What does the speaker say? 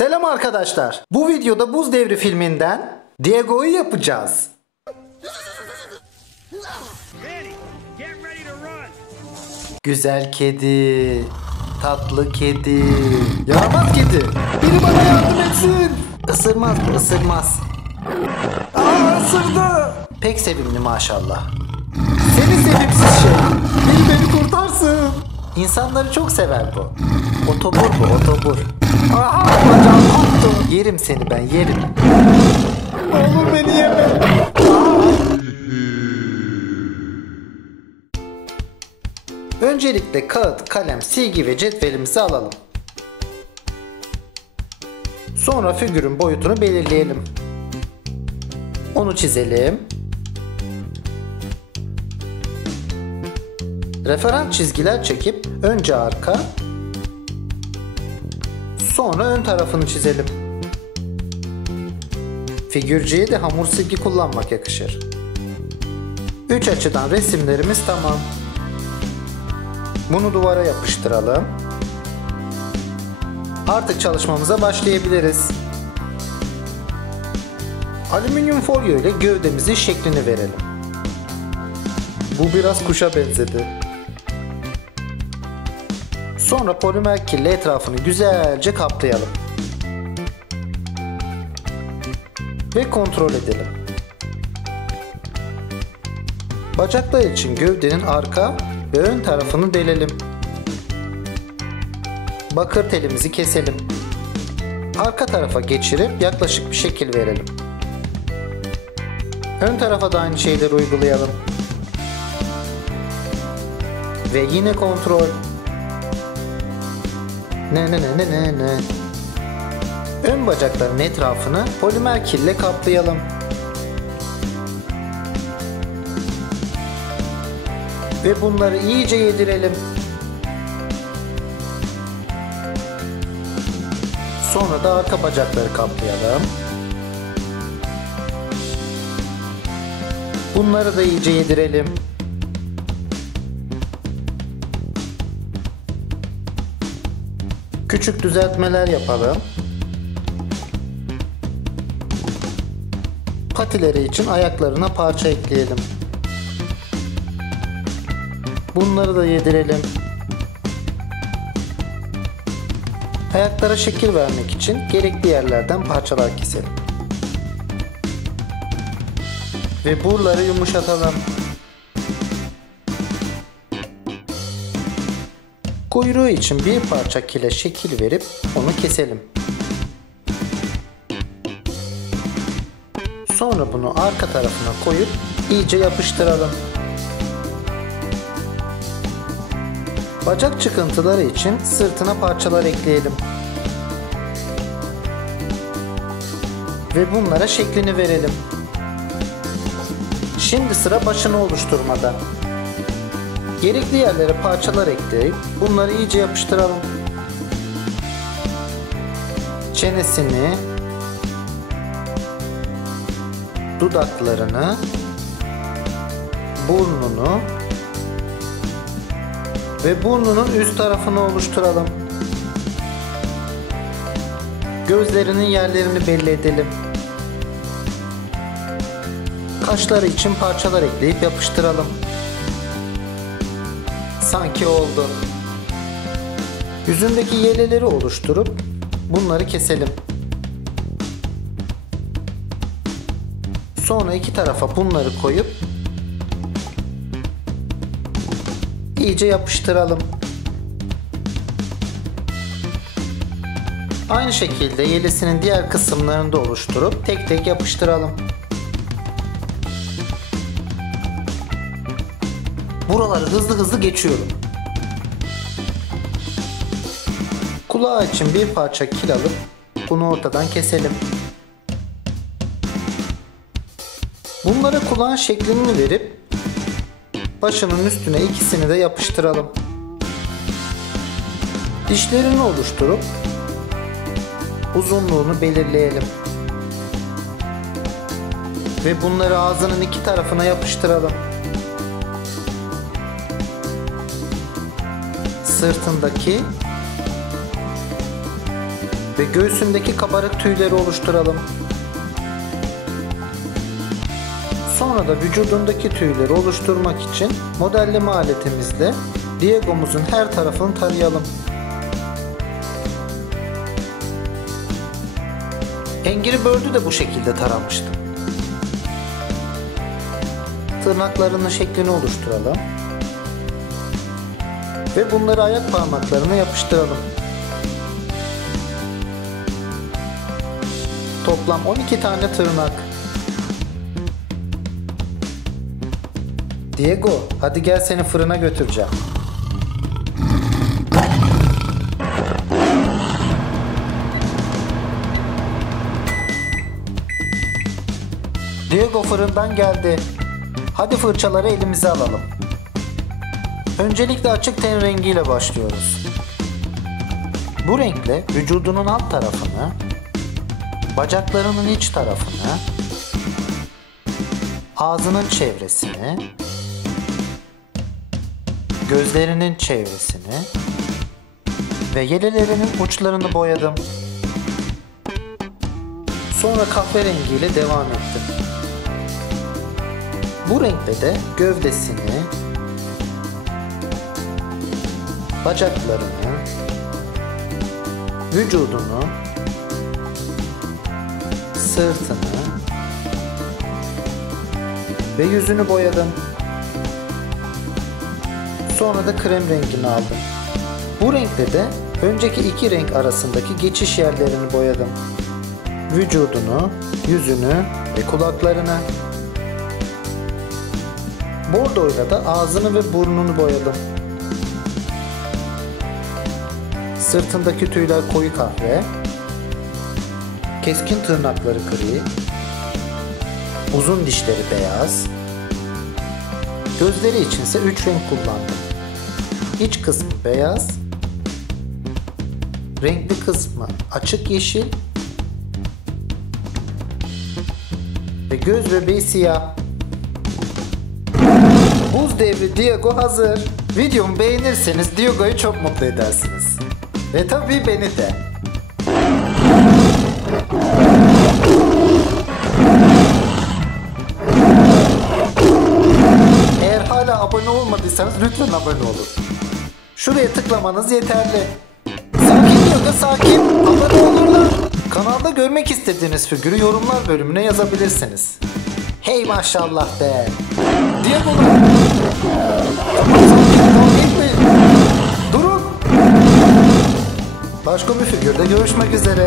Selam arkadaşlar. Bu videoda Buz Devri filminden Diego'yu yapacağız. Güzel kedi, tatlı kedi, yaramaz kedi. Biri bana yardım etsin. Isırmaz bu, ısırmaz. Isırdı. Pek sevimli maşallah. Seni sevimsiz şey. Beni kurtarsın. İnsanları çok sever bu. Otobur bu, otobur. Aha, bacağım koptu. Yerim seni ben, yerim. Oğlum beni yeme. Öncelikle kağıt, kalem, silgi ve cetvelimizi alalım. Sonra figürün boyutunu belirleyelim. Onu çizelim. Referans çizgiler çekip önce arka, sonra ön tarafını çizelim. Figürcüye de hamur silgi kullanmak yakışır. 3 açıdan resimlerimiz tamam. Bunu duvara yapıştıralım. Artık çalışmamıza başlayabiliriz. Alüminyum folyo ile gövdemizin şeklini verelim. Bu biraz kuşa benzedi. Sonra polimer kille etrafını güzelce kaplayalım. Ve kontrol edelim. Bacaklar için gövdenin arka ve ön tarafını delelim. Bakır telimizi keselim. Arka tarafa geçirip yaklaşık bir şekil verelim. Ön tarafa da aynı şeyleri uygulayalım. Ve yine kontrol. Ne. Ön bacakların etrafını polimer kille kaplayalım. Ve bunları iyice yedirelim. Sonra da arka bacakları kaplayalım. Bunları da iyice yedirelim. Küçük düzeltmeler yapalım. Patileri için ayaklarına parça ekleyelim. Bunları da yedirelim. Ayaklara şekil vermek için gerekli yerlerden parçalar keselim. Ve buraları yumuşatalım. Kuyruğu için bir parça kile şekil verip onu keselim. Sonra bunu arka tarafına koyup iyice yapıştıralım. Bacak çıkıntıları için sırtına parçalar ekleyelim. Ve bunlara şeklini verelim. Şimdi sıra başını oluşturmada. Gerekli yerlere parçalar ekleyip bunları iyice yapıştıralım. Çenesini, dudaklarını, burnunu ve burnunun üst tarafını oluşturalım. Gözlerinin yerlerini belli edelim. Kaşları için parçalar ekleyip yapıştıralım. Sanki oldu. Yüzündeki yeleleri oluşturup bunları keselim. Sonra iki tarafa bunları koyup iyice yapıştıralım. Aynı şekilde yelesinin diğer kısımlarını da oluşturup tek tek yapıştıralım. Buraları hızlı geçiyorum. Kulağı için bir parça kil alıp bunu ortadan keselim. Bunlara kulağın şeklini verip başının üstüne ikisini de yapıştıralım. Dişlerini oluşturup uzunluğunu belirleyelim. Ve bunları ağzının iki tarafına yapıştıralım. Sırtındaki ve göğsündeki kabarık tüyleri oluşturalım. Sonra da vücudundaki tüyleri oluşturmak için modelleme aletimizle Diego'muzun her tarafını tarayalım. Angry Bird'ü de bu şekilde taramıştım. Tırnaklarının şeklini oluşturalım. Ve bunları ayak parmaklarına yapıştıralım. Toplam 12 tane tırnak. Diego, hadi gel seni fırına götüreceğim. Diego fırından geldi. Hadi fırçaları elimize alalım. Öncelikle açık ten rengiyle başlıyoruz. Bu renkle vücudunun alt tarafını, bacaklarının iç tarafını, ağzının çevresini, gözlerinin çevresini ve yelelerinin uçlarını boyadım. Sonra kahverengiyle devam ettim. Bu renkle de gövdesini, bacaklarını, vücudunu, sırtını ve yüzünü boyadım. Sonra da krem rengini aldım. Bu renkle de önceki iki renk arasındaki geçiş yerlerini boyadım. Vücudunu, yüzünü ve kulaklarını. Bordoyla da ağzını ve burnunu boyadım. Sırtındaki tüyler koyu kahve, keskin tırnakları gri, uzun dişleri beyaz, gözleri içinse 3 renk kullandım. İç kısmı beyaz, renkli kısmı açık yeşil ve göz bebeği siyah. Buz devri Diego hazır. Videomu beğenirseniz Diego'yu çok mutlu edersiniz. Ve tabii beni de. Eğer hala abone olmadıysanız lütfen abone olun. Şuraya tıklamanız yeterli. Sakin Diego, sakin. Abone olurlar. Kanalda görmek istediğiniz figürü yorumlar bölümüne yazabilirsiniz. Hey maşallah be. Diego'lar. Durun. Başka bir figürde görüşmek üzere.